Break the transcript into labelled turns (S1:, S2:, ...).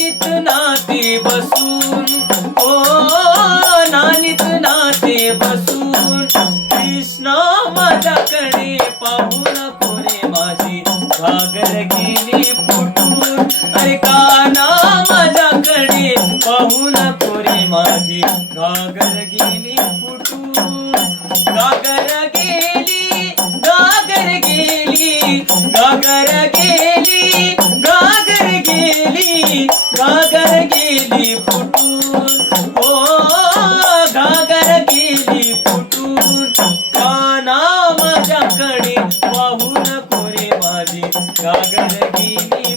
S1: नानीत नाती बसून ओ नानीत नाती बसून कृष्ण माझ्याकडे पाहून कोरे माझी घागर गेली फुटून अरे काना माझ्याकडे पाहून कोरे माझी घागर गेली फुटून. घागर गेली घागर गेली घागर गेली घागर गेली फुटून ओ घागर गेली फुटून काना माझ्याकडे पाहू नको रे माझी घागर गेली